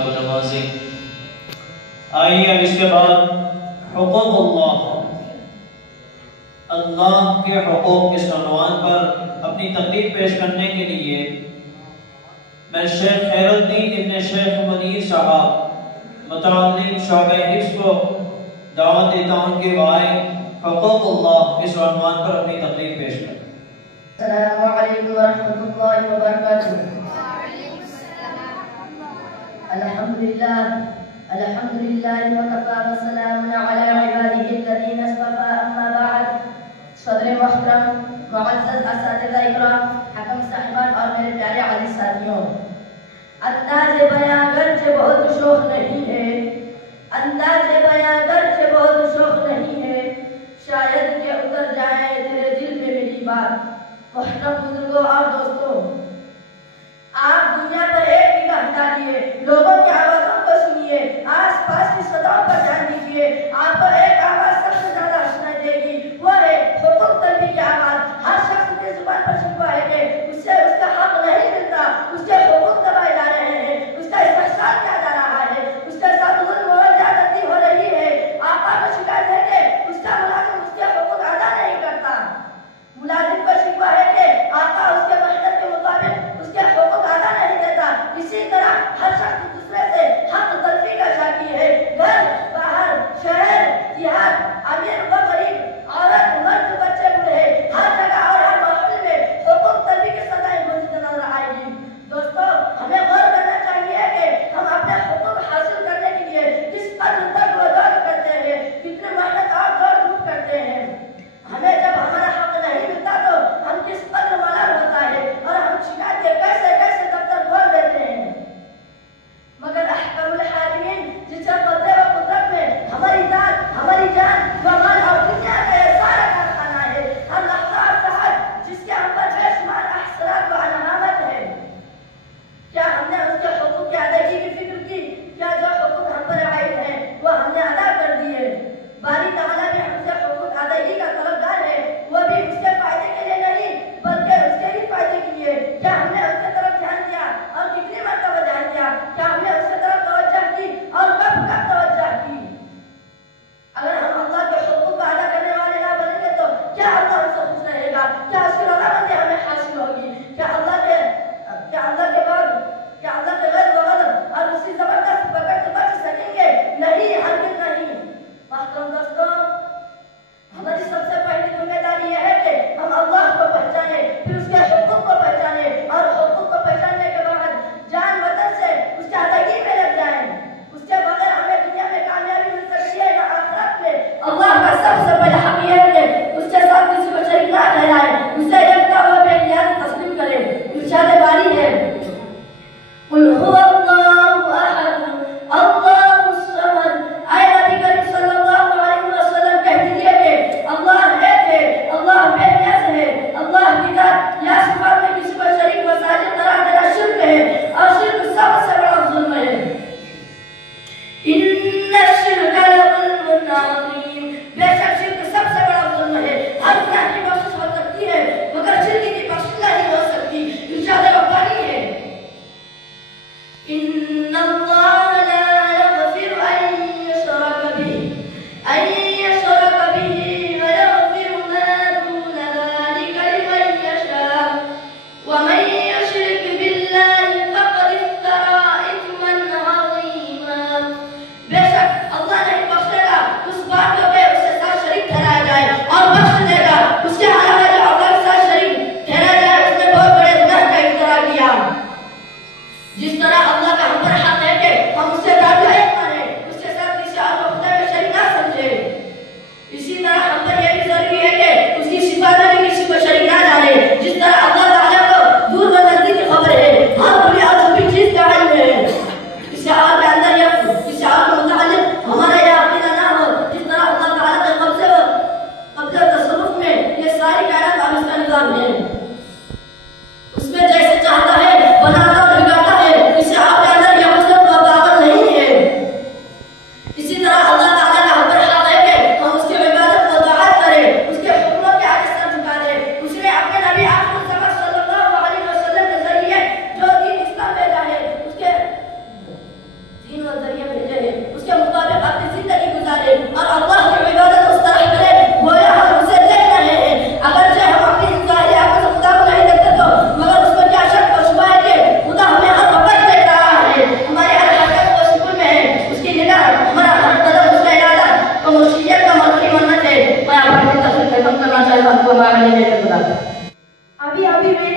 को नवाजें। आइए अब इसके बाद हुकूक़ुल्लाह, अल्लाह के हुकूक़, इस उन्वान पर अपनी तकरीर पेश करने के लिए मैं शेख खैरुद्दीन इब्न शेख मुनीर साहब मुतअल्लिम शोबे हिफ्ज़ को दावत देता हूँ कि वाए हुकूक़ुल्लाह इस उन्वान पर अपनी तकरीर पेश करें। अस्सलामु अलैकुम व रहमतुल्लाहि व बरकातुहू। अल्हम्दुलिल्लाह व कफ़ा व सलामुन अला इबादिही अल्लज़ीना इस्तफ़ा, अम्मा बअद। सदर मोहतरम, मुअज़्ज़ज़ असातिज़ा इकराम, हकम साहिबान और मेरे प्यारे अज़ीज़ साथियों, अंदाज़े बयां गर्चे बहुत शौक नहीं है, अंदाज़े बयां गर्चे बहुत शौक नहीं है, शायद के उतर जाए तेरे दिल में मेरी बात। मोहतरम बुजुर्गों और दोस्तों, आप दुनिया पर एक निगाह डालिए, लोगों की आवाज़ों को सुनिए, आस-पास की सदाओं पर ध्यान दीजिए, आपको एक आवाज़ सबसे ज़्यादा सुनाई देगी, वो है हुकूक तलबी की आवाज़। हर शख्स की जुबान पर शिकवा है कि उससे उसका हक नहीं मिलता, उसके हुकूक दबाए जा रहे हैं, उसका इस्तेहसाल किया जा रहा है, उसके साथ जुल्म और ज़्यादती हो रही है। आपा को शिकायत है कि उसका मुलाजिम उसके हुकूक अदा नहीं करता, मुलाजिम को शिकवा है कि आपा उसके मेहनत के मुताबिक उसके हुकूक अदा नहीं देता। इसी तरह हर शख्स दूसरे से हक तलबी का शाकी है। घर बाहर, शहर देहात, अमीर व गरीब, औरत मर्द बच्चे बूढ़े, हर जगह और हर माहौल में हुकूक तलबी की सदाएं मौजूद नजर आएगी। दोस्तों, हमें गौर करना चाहिए कि हम अपने हुकूक हासिल करने के लिए किस कदर तक दौड़ करते हैं, कितनी मेहनत और दौड़ धूप करते हैं। हमें जब हमारा हक नहीं मिलता तो हम किस कदर मलाल होता है और हम शिकायत कैसे कैसे दफ्तर खोल देते हैं। मगर अहकामुल हाकिमीन, जिसके कब्ज़े व कुदरत में हमारी जान व माल और दुनिया का ये सारा कारखाना है, हर लम्हा और सहर जिसके हम पर बेशुमार अहसरात व अनामत है, क्या हमने उसके हुकूक की अदायगी की फिक्र की? क्या जो हुकूक हम पर आयद है वो हमने अदा कर दिए? बारी तआला भी हमसे हुकूक अदायगी का तलबगार है, वो भी उसके फायदे के लिए नहीं बल्कि उसके ही फायदे के लिए। क्या हमने उसके तरफ ध्यान दिया और कितनी मरतबा ध्यान दिया? क्या हमने उसके तरफ तवज्जो की और कब तवज्जो की? अगर हम अल्लाह के हुकूक का अदा करने वाले ना बनेंगे तो क्या अल्लाह हमसे खुश रहेगा? क्या उसकी रज़ामंदी हमें हासिल होगी? क्या अल्लाह के गज़ब व गज़ब और उसकी जबरदस्त पकड़ से बच सकेंगे? नहीं, हरगिज़ नहीं। मोहतरम दोस्तों, हमारी सबसे पहली जिम्मेदारी यह है कि हम अल्लाह को पहचाने, फिर उसके हुकूक को पहचाने और हुकूक को पहचानने के बाद जान वतन से उसकी अदायगी में लग जाएं। उसके बगैर हमें दुनिया में कामयाबी मिल सकती है या आखिरत में। अल्लाह का सबसे बड़ा हक यह है कि उसके साथ किसी को शरीक ना ठहराए, उसे एकता व बेनियाज तस्लीम करे। इरशाद बारी है, कुल हुवल्लाहु अहद अल्लाहुस समद। आए नबी करीम सल्लल्लाहु अलैहि वसल्लम कह दीजिए कि अल्लाह एक है, अल्लाह बेनियाज है, अल्लाह की जात या सिफात में किसी को शरीक व साजिद करार देना शिर्क है और शिर्क सबसे बड़ा जुल्म है। इन्ना शिर्क लज़ुल्मुन अज़ीम, बेशक शिर्क सबसे बड़ा जुल्म है। हर गुनाह की बख्शिश हो सकती है मगर शिर्क की बख्शिश नहीं हो सकती। इरशाद रब्बानी है, इन्ना अल्लाह ला यग़फिरु अन युशरक बिही व यग़फिरु मा दूना ज़ालिका लिमन यशा व मन युशरिक बिल्लाहि फ़क़द इफ़्तरा इस्मन अज़ीमा। बेशक अल्लाह नहीं बख्शेगा उस बात को कि उसके साथ शरीक ठहराया जाए और बख्श देगा उसके अलावा जो अल्लाह के साथ शरीक ठहराया जाए, उसने बहुत बड़े गुनाह का इक़रार किया। जिस तरह अल्लाह का हम पर हक है कि हम उससे ताल्लुक़ माने, उसके साथ किसी और को खुदा में शरीक ना समझे, इसी तरह हम पर यह भी जरूरी है कि उसकी सिफात में किसी को शरीक ना जाने। जिस तरह अल्लाह ताला को दूर व नजदीक की खबर है, हर बुरी और छुपी चीज का इल्म है, किसी और के अंदर या किसी और के मुतालिक हमारा यह अकीदा ना हो। जिस तरह अल्लाह ताला के कब्ज़े तसर्रुफ में ये सारी कायनात और उसका निज़ाम है, उसमें जैसे चाहता है बनाता और बिगाड़ता है, इसे आपके अंदर यह कुदरत व ताकत नहीं है। इसी तरह अल्लाह ताला का हम पर हक है कि हम उसकी इबादत व ताअत करें, उसके हुक्मों के आगे सर झुका अभी अभी मैंने